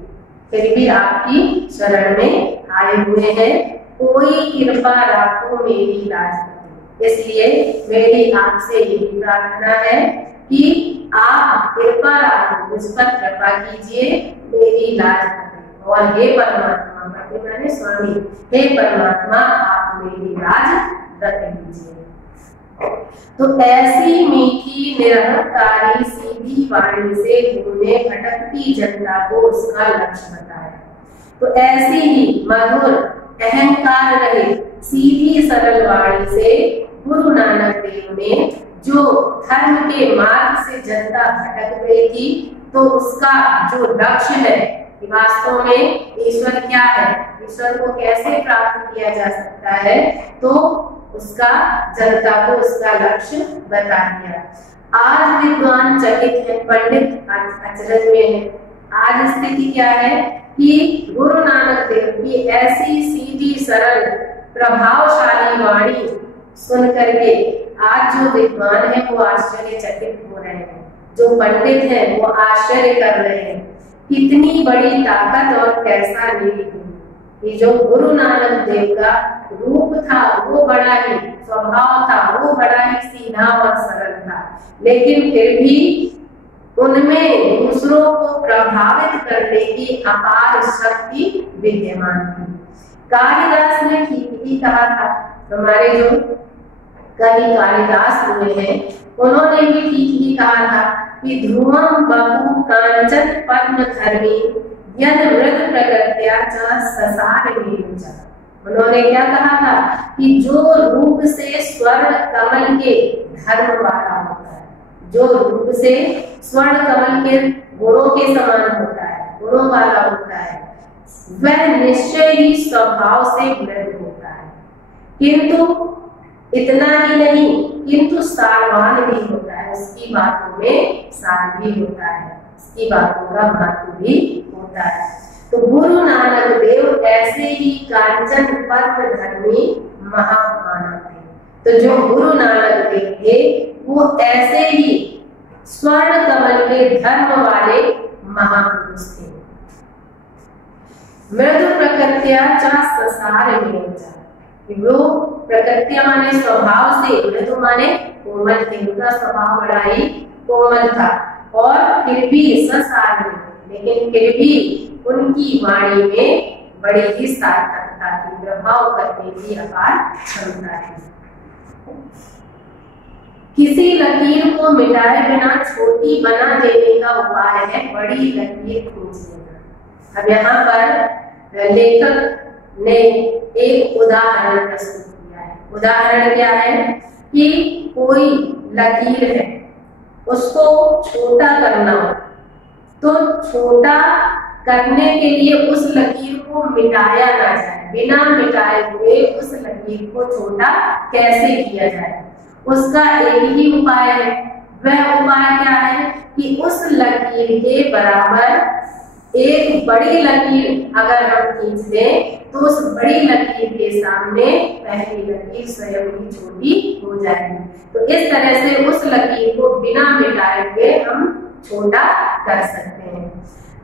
फिर भी आपकी शरण में आए हुए हैं। कोई कृपा राखो मेरी राजपति। इसलिए मेरी आपसे यही प्रार्थना है कि आप कृपा राखो, मुझ पर कृपा कीजिए, मेरी लाज रखें। और हे परमात्मा, पति माने स्वामी, हे परमात्मा आप मेरी लाज रख लीजिए। तो ऐसी मीठी निरहंकारी सीधी वाणी से गुरु ने भटकती जनता को उसका लक्ष्य बताया। तो ऐसी ही मधुर अहंकार रहित सीधी सरल वाणी से गुरु नानक देव ने जो धर्म के मार्ग से जनता भटक गई थी, तो उसका जो लक्ष्य है कि वास्तव में ईश्वर क्या है, ईश्वर को कैसे प्राप्त किया जा सकता है, तो उसका जनता को उसका लक्ष्य बता दिया। आज विद्वान चकित है, पंडित अचरज में है। आज स्थिति क्या है कि गुरु नानक देव की ऐसी सीधी सरल प्रभावशाली वाणी सुन करके आज जो विद्वान है वो आश्चर्यचकित हो रहे हैं, जो पंडित है वो आश्चर्य कर रहे हैं, कितनी बड़ी ताकत और कैसा नीति। ये जो गुरु नानक देव का रूप था वो बड़ा ही, स्वभाव था वो बड़ा ही सीधा और सरल था, लेकिन फिर भी उनमें दूसरों को प्रभावित करने की अपार शक्ति विद्यमान थी। कालिदास ने ठीक ही कहा था, हमारे जो कवि कालिदास हुए हैं उन्होंने भी ठीक ही कहा था कि ध्रुवम बपु कांचन पद्म धर्मी यद मृग प्रकृत्या च ससार मेरुचा। उन्होंने क्या कहा था कि जो रूप से स्वर्ण कमल के धर्म वाला होता है, जो रूप से स्वर्ण कमल के गुणों के समान होता है, गुणों वाला होता है, वह निश्चय ही स्वभाव से मृग होता है, किंतु इतना ही नहीं, किंतु सारवान भी होता है, उसकी बातों में सार भी होता है, उसकी बातों का महत्व भी होता है। तो गुरु नानक देव ऐसे ही कांचन पद्म धर्मी महामानव थे। तो जो गुरु नानक देव थे वो ऐसे ही स्वर्ण कमल के धर्म वाले महापुरुष थे। मृदु प्रकृत्या च ससार मेरुचा। वो प्रकृत्या माने स्वभाव से, मृदु माने कोमल थे, उनका स्वभाव बड़ा ही कोमल था, और फिर भी ससार में, लेकिन फिर भी उनकी वाणी में बड़ी ही सार्थकता थी, प्रभाव करने की अपार क्षमता थी। किसी लकीर को मिटाए बिना छोटी बना देने का उपाय है बड़ी लकीर खींच लेना। अब यहाँ पर लेखक ने एक उदाहरण प्रस्तुत किया है। उदाहरण क्या है कि कोई लकीर है, उसको छोटा करना हो, तो छोटा करने के लिए उस लकीर को मिटाया ना जाए, बिना मिटाए हुए उस लकीर को छोटा कैसे किया जाए, उसका एक ही उपाय है। वह उपाय क्या है कि उस लकीर के बराबर एक बड़ी लकीर अगर हम खींच दें तो उस बड़ी लकीर के सामने पहली लकीर स्वयं ही छोटी हो जाएगी। तो इस तरह से उस लकीर को बिना मिटाए हुए हम छोटा कर सकते हैं।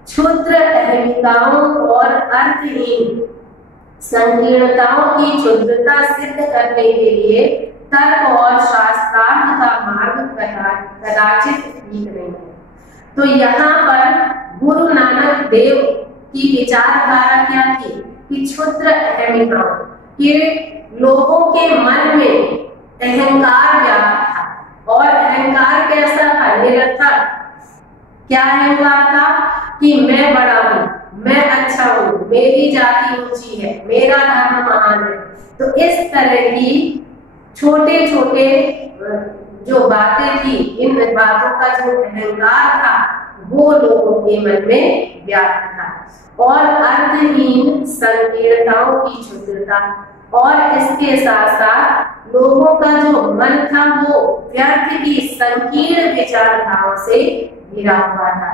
क्षुद्र अहमिकाओं और अर्थहीन संकीर्णताओं की क्षुद्रता सिद्ध करने के लिए तर्क और शास्त्रार्थ का मार्ग कदाचित ठीक नहीं है। तो यहाँ पर गुरु नानक देव की विचारधारा क्या थी कि क्षुद्र अहमिकाओं के लोगों के मन में अहंकार व्याप्त था, और अहंकार कैसा था? निरर्थक। क्या अहंकार था कि मैं बड़ा हूँ, मैं अच्छा हूँ, मेरी जाति ऊंची है, मेरा धर्म महान है। तो इस तरह की छोटे छोटे जो बातें थी, इन बातों का जो अहंकार था वो लोगों के मन में व्याप्त था, और अर्थहीन संकीर्णताओं की क्षुद्रता, और इसके साथ साथ लोगों का जो मन था वो व्यर्थ की संकीर्ण विचारधाराओं से घिरा हुआ था।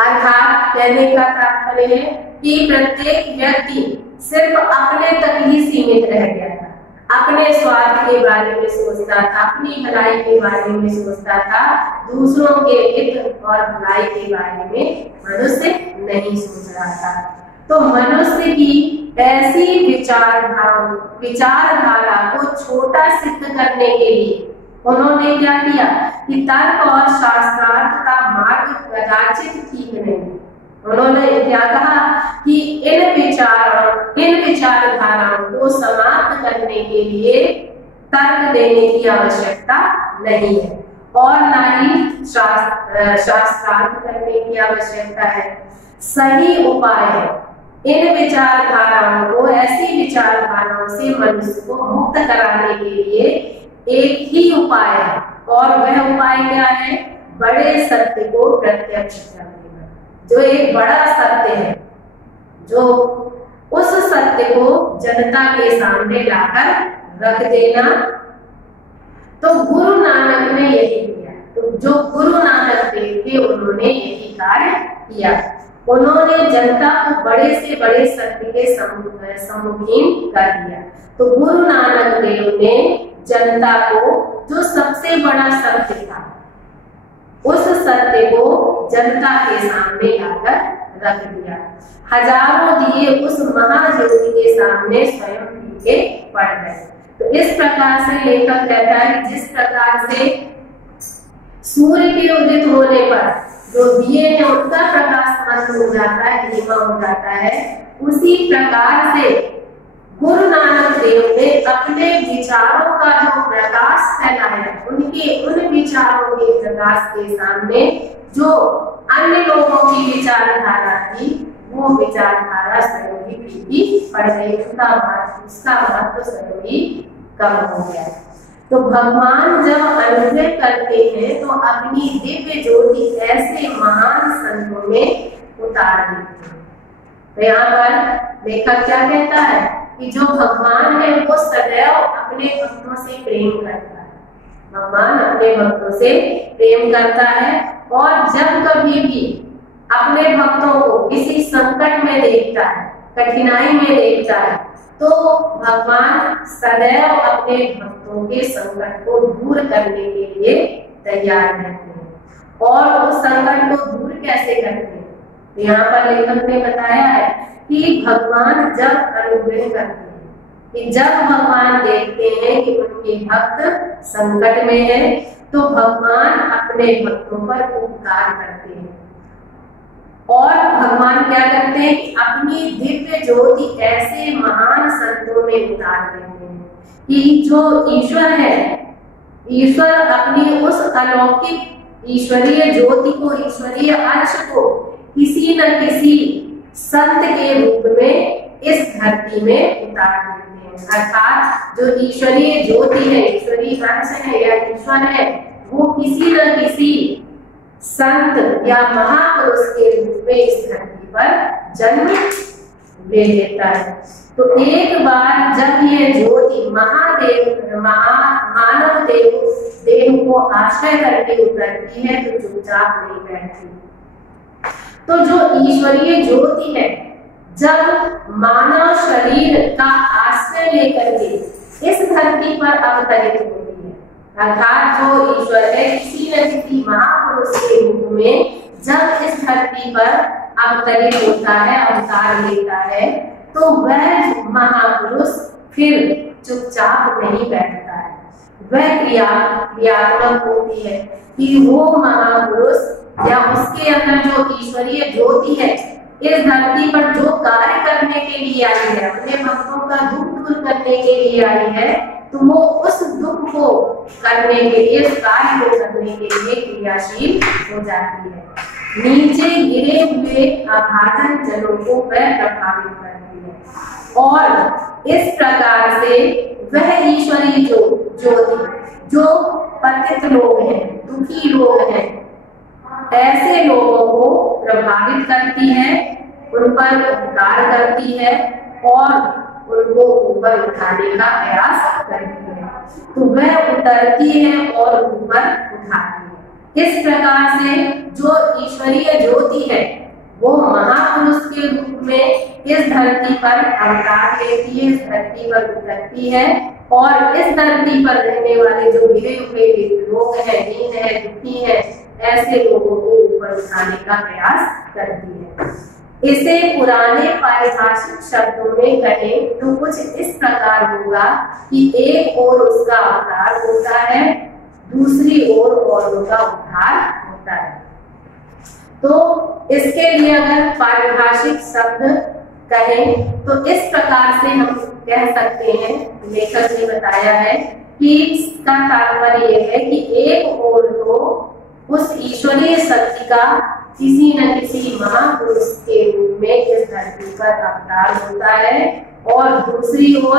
अर्थात कहने का तात्पर्य है कि प्रत्येक व्यक्ति सिर्फ अपने तक ही सीमित रह गया था, अपने स्वार्थ के बारे में सोचता था, अपनी भलाई के बारे में सोचता था, दूसरों के हित और भलाई के बारे में मनुष्य नहीं सोच रहा था। तो मनुष्य की ऐसी विचारधारा को छोटा सिद्ध करने के लिए उन्होंने क्या किया कि तर्क और शास्त्रार्थ का मार्ग कदाचित ठीक नहीं। उन्होंने क्या कहा कि इन विचारधाराओं को समाप्त करने के लिए तर्क देने की आवश्यकता नहीं है और न ही शास्त्रार्थ करने की आवश्यकता है। सही उपाय है इन विचारधाराओं को, ऐसी विचारधाराओं से मनुष्य को मुक्त कराने के लिए एक ही उपाय है, और वह उपाय क्या है? बड़े सत्य को प्रत्यक्ष करने का। जो एक बड़ा सत्य है, जो उस सत्य को जनता के सामने लाकर रख देना। तो गुरु नानक ने यही किया। तो जो गुरु नानक देव थे उन्होंने यही कार्य किया। उन्होंने जनता को बड़े से बड़े सत्य के सम्मुखीन कर दिया। तो गुरु नानक देव ने जनता को जो सबसे बड़ा सत्य था, उस सत्य को जनता के सामने लाकर रख दिया। हजारों दिए उस महाज्योति के सामने स्वयं फीके पड़ गए। तो इस प्रकार से लेखक कहता है, जिस प्रकार से सूर्य के उदित होने पर जो दिए हैं उनका प्रकाश मंद हो जाता है, धीमा हो जाता है, उसी प्रकार से गुरु नानक देव ने अपने विचारों का जो प्रकाश फैलाया, उन विचारों के प्रकाश के सामने जो अन्य लोगों की विचारधारा थी, वो विचारधारा स्वयं ही फीकी पड़ गई। उसका महत्व स्वयं ही कम हो गया। तो भगवान जब अनुग्रह करते हैं तो अपनी दिव्य ज्योति ऐसे महान संतों में उतार देते हैं। तो यहाँ पर लेखक क्या कहता है कि जो भगवान है वो सदैव अपने भक्तों से प्रेम करता है। भगवान अपने भक्तों से प्रेम करता है, और जब कभी भी अपने भक्तों को किसी संकट में देखता है, कठिनाई में देखता है, तो भगवान सदैव अपने भक्तों के संकट को दूर करने के लिए तैयार रहते हैं। और उस संकट को दूर कैसे करते हैं? तो यहाँ पर लेखक ने बताया है कि भगवान जब अनुग्रह करते हैं, कि जब भगवान देखते हैं कि उनके भक्त संकट में है, तो भगवान अपने भक्तों पर उपकार करते हैं। और भगवान क्या करते हैं कि अपनी दिव्य ज्योति ऐसे महान संतों में उतार देते हैं कि जो ईश्वर है, ईश्वर अपनी उस अलौकिक ईश्वरीय ज्योति को, ईश्वरीय अंश को किसी न किसी संत के रूप में इस धरती में उतार देते हैं। अर्थात जो ईश्वरीय ज्योति है, ईश्वरीय अंश है या ईश्वर है, वो किसी न किसी संत या महापुरुष के रूप में इस धरती पर जन्म ले लेता है। तो एक बार जब ये ज्योति मानव देव को आश्रय करके उतरती है, तो चुपचाप नहीं बैठती। तो जो ईश्वरीय ज्योति है, जब मानव शरीर का आश्रय लेकर के इस धरती पर अवतरित होती है, अर्थात जो ईश्वर है किसी न किसी महापुरुष के रूप में जब इस धरती पर अवतरित होता है, अवतार लेता है, तो वह महापुरुष फिर चुपचाप नहीं बैठता है। वह क्रियात्मक होती है कि वो महापुरुष या उसके अंदर जो ईश्वरीय ज्योति है इस धरती पर जो कार्य करने के लिए आई है, अपने भक्तों का दुख दूर करने के लिए आई है, तो वो उस दुख को करने के लिए, उस कार्य को करने के लिए क्रियाशील हो जाती है। नीचे गिरे हुए अभाजन जनों को वह प्रभावित करती है, और इस प्रकार से वह ईश्वरीय ज्योति जो पतित लोग हैं, दुखी लोग हैं, ऐसे लोगों को प्रभावित करती है, उन पर उपकार करती है और उनको ऊपर उठाने का प्रयास करती है। तो वह उतरती है और ऊपर उठाती है। इस प्रकार से जो ईश्वरीय ज्योति है वो महापुरुष के रूप में इस धरती पर अवतार लेती है, इस धरती पर उतरती है, और इस धरती पर रहने वाले जो गिरे हुए लोग हैं, दीन है, दुखी है, ऐसे लोगों को ऊपर उठाने का प्रयास करती है। इसे पुराने पारिभाषिक शब्दों में कहें तो कुछ इस प्रकार होगा कि एक और उसका अवतार होता है दूसरी ओर औरों का उद्धार होता है। तो इसके लिए अगर पारिभाषिक शब्द कहें तो इस प्रकार से हम कह सकते हैं, लेखक ने बताया है कि इसका तात्पर्य यह है कि एक ओर तो उस ईश्वरीय शक्ति का किसी न किसी महापुरुष के रूप में इस धरती पर अवतार होता है, और दूसरी ओर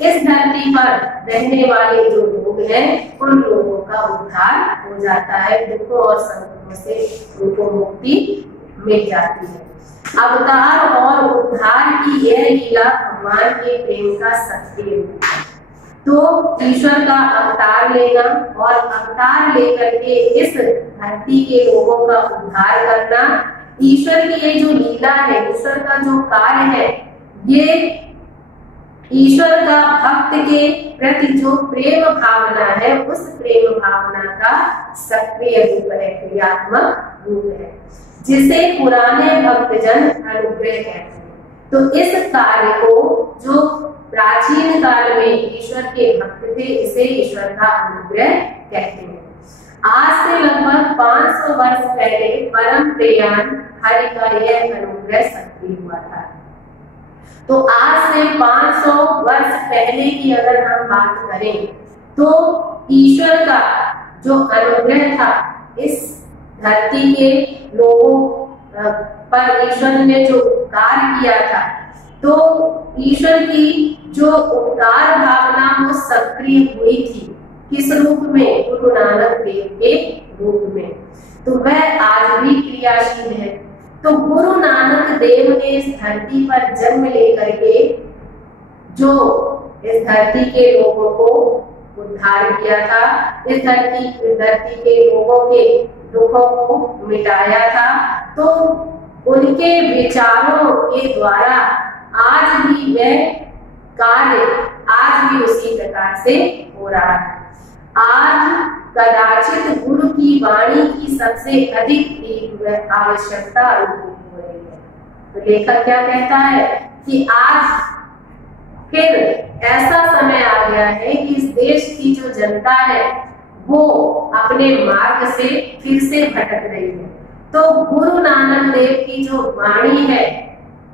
इस धरती पर रहने वाले जो लोग हैं उन लोगों का उद्धार हो जाता है, दुखों और संकटों से उनको मुक्ति मिल जाती है। अवतार और उद्धार की यह लीला भगवान के प्रेम का सत्य रूप है। तो ईश्वर का अवतार लेना और अवतार लेकर के इस धरती के लोगों का उद्धार करना, ईश्वर की ये जो लीला है, ईश्वर का जो कार्य है, ये ईश्वर का भक्त के प्रति जो प्रेम भावना है, उस प्रेम भावना का सक्रिय रूप है, क्रियात्मक रूप है, जिसे पुराने भक्तजन अनुग्रह कहते हैं। तो इस कार्य को जो प्राचीन काल में ईश्वर के भक्त थे, इसे ईश्वर का अनुग्रह कहते हैं। आज से लगभग 500 वर्ष पहले परम प्रयाण हरि का यह अनुग्रह सक्रिय हुआ था। तो आज से 500 वर्ष पहले की अगर हम बात करें तो ईश्वर का जो अनुग्रह था, इस धरती के लोगों पर ईश्वर ने जो उपकार किया था, तो ईश्वर की जो उपकार भावना वो सक्रिय हुई थी, किस रूप में? गुरु नानक देव के रूप में। तो वह आज भी क्रियाशील है। तो गुरु नानक देव ने इस धरती पर जन्म लेकर के जो इस धरती के लोगों को उद्धार किया था, इस धरती के लोगों के दुखों को मिटाया था, तो उनके विचारों के द्वारा आज भी वह कार्य आज भी उसी प्रकार से हो रहा है। आज कदाचित गुरु की वाणी की सबसे अधिक तीव्र आवश्यकता अनुभूत हो रही है। तो लेखक क्या कहता है कि आज फिर ऐसा समय आ गया है कि इस देश की जो जनता है वो अपने मार्ग से फिर से भटक रही है। तो गुरु नानक देव की जो वाणी है,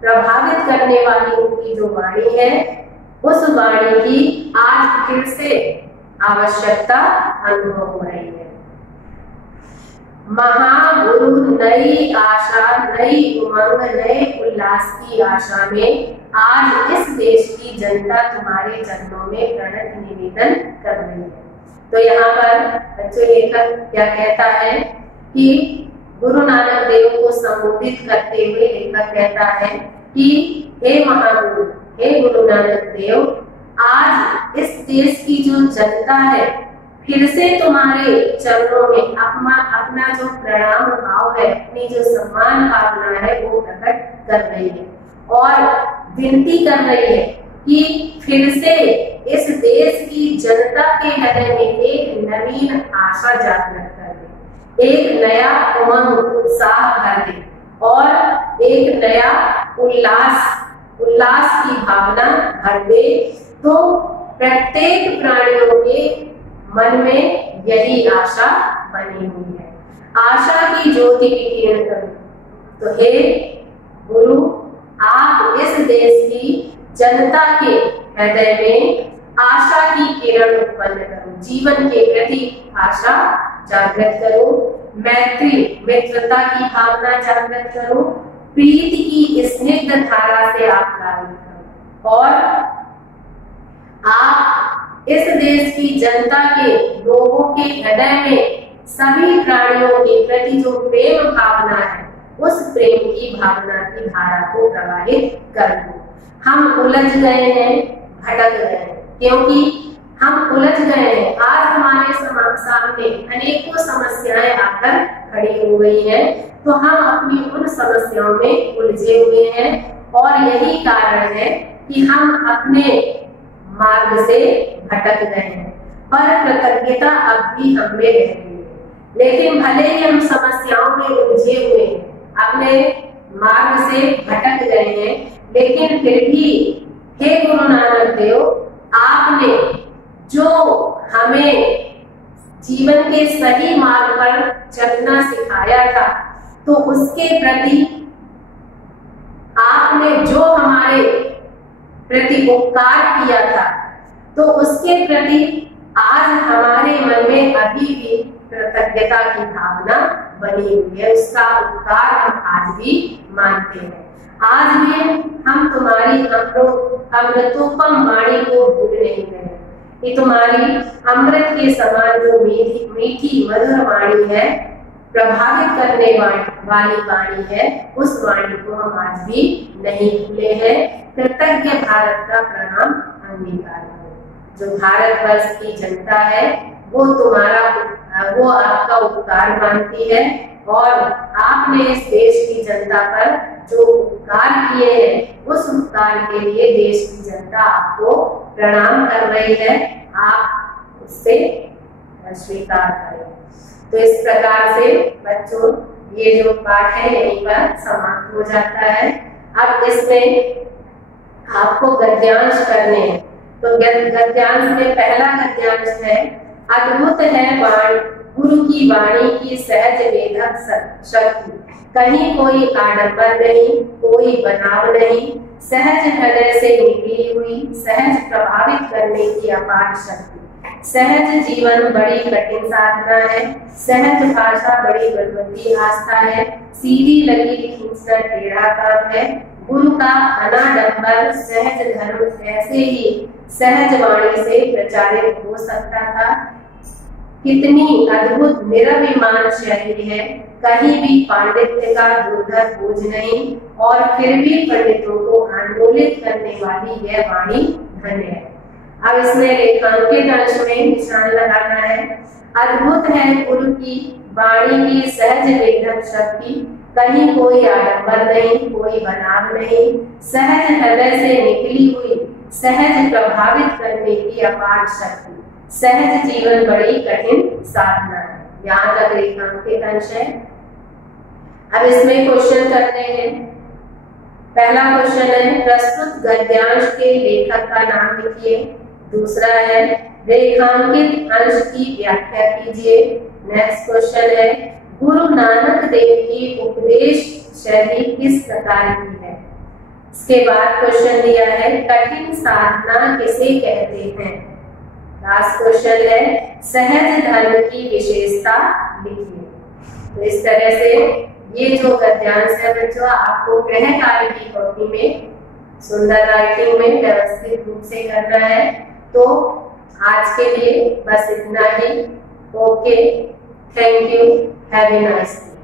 प्रभावित करने वाली उनकी जो वाणी है, उस वाणी की आज फिर से आवश्यकता अनुभव हो रही है। महागुरु नई आशा, नई उमंग, नए उल्लास की आशा में आज इस देश की जनता तुम्हारे चरणों में प्रणत निवेदन कर रही है। तो यहाँ पर बच्चों लेखक क्या कहता है कि गुरु नानक देव को संबोधित करते हुए लेखक कहता है कि हे महागुरु, हे गुरु नानक देव, आज इस देश की जो जनता है फिर से तुम्हारे चरणों में अपना जो प्रणाम भाव है, अपनी जो सम्मान भावना है वो प्रकट कर रही है और विनती कर रही है कि फिर से इस देश की जनता के हृदय में एक नवीन आशा जागृत कर दे, एक नया उमंग उत्साह भर दे और एक नया उल्लास की भावना भर दे। तो प्रत्येक प्राणियों के मन में यही आशा बनी हुई है। आशा की ज्योति विकीर्ण करो। तो हे गुरु, आप इस देश की जनता के हृदय में आशा की किरण उत्पन्न करो, जीवन के प्रति आशा जागृत करो, मैत्री मित्रता की भावना जागृत करो, प्रीति की स्निग्ध धारा से आप लालित करो और आप इस देश की जनता के लोगों के हृदय में सभी प्राणियों के प्रति जो प्रेम भावना है, उस प्रेम की भावना की धारा को प्रवाहित कर दो। हम उलझ गए हैं, भटक गए हैं, क्योंकि हम उलझ गए हैं। आज हमारे सामने अनेकों समस्याएं आकर खड़ी हो गई हैं, तो हम अपनी उन समस्याओं में उलझे हुए हैं और यही कारण है कि हम अपने मार्ग से भटक गए हैं। पर कृतज्ञता अब भी हम में रहती है, लेकिन भले ही हम समस्याओं में उलझे हुए हैं, अपने मार्ग से भटक गए हैं, लेकिन फिर भी हे गुरु नानक देव, आपने जो हमें जीवन के सही मार्ग पर चलना सिखाया था, तो उसके प्रति आपने जो हमारे प्रति उपकार किया था, तो उसके प्रति आज हमारे मन में अभी भी कृतज्ञता की भावना बनी हुई है। उसका उपकार हम आज भी मानते हैं। आज भी हम तुम्हारी अमृतोपम वाणी को भूल नहीं गए। ये तुम्हारी अमृत के समान जो मीठी मधुर वाणी है, प्रभावित करने वाली वाणी है, उस वाणी को हम आज भी नहीं भूले हैं। कृतज्ञ भारत का प्रणाम अंगीकार करो। जो भारतवर्ष की जनता है वो आपका उपकार मानती है, और आपने इस देश की जनता पर जो उपकार किए हैं, उस उपकार के लिए देश की जनता आपको प्रणाम कर रही है। आप उससे स्वीकार करें। तो इस प्रकार से बच्चों, ये जो पाठ है यहीं पर समाप्त हो जाता है। अब इसमें आपको गद्यांश करने हैं। तो गद्यांश में पहला गद्यांश है, अद्भुत है गुरु की वाणी की सहज वेधक शक्ति, कहीं कोई आडंबर नहीं, कोई बनाव नहीं, सहज हृदय से निकली हुई, सहज प्रभावित करने की अपार शक्ति। सहज जीवन बड़ी कठिन साधना है, सहज भाषा बड़ी बलवती आस्था है, सीधी लकीर खींचना टेढ़ा काम है, गुरु का अनाडंबर सहज धर्म ऐसे ही सहज वाणी से प्रचारित हो सकता था। कितनी अद्भुत निरभिमान शैली है, कहीं भी पांडित्य का दुर्धर बोझ नहीं, और फिर भी पंडितों को आंदोलित करने वाली यह वाणी धन्य है। अब इसमें रेखांकित अंश में निशान लगाना है। अद्भुत है गुरु की वाणी की सहज वेधक शक्ति, कहीं कोई आडंबर नहीं, कोई बनाव नहीं, सहज हृदय से निकली हुई, सहज प्रभावित करने की अपार शक्ति, सहज जीवन बड़ी कठिन साधना है। यहाँ तक रेखांकित अंश है। अब इसमें क्वेश्चन करते हैं। पहला क्वेश्चन है, प्रस्तुत गद्यांश के लेखक का नाम लिखिए। दूसरा है, रेखांकित अंश की व्याख्या कीजिए। नेक्स्ट क्वेश्चन है, गुरु नानक देव की उपदेश शैली किस प्रकार की है। इसके बाद क्वेश्चन दिया है, कठिन साधना किसे कहते हैं। लास्ट क्वेश्चन है, सहज धर्म की विशेषता लिखिए। तो इस तरह से ये जो गद्यांश है बच्चों, आपको गृह कार्य की कॉपी में सुंदर राइटिंग में व्यवस्थित रूप से करना है। तो आज के लिए बस इतना ही। Okay, thank you, have a nice day.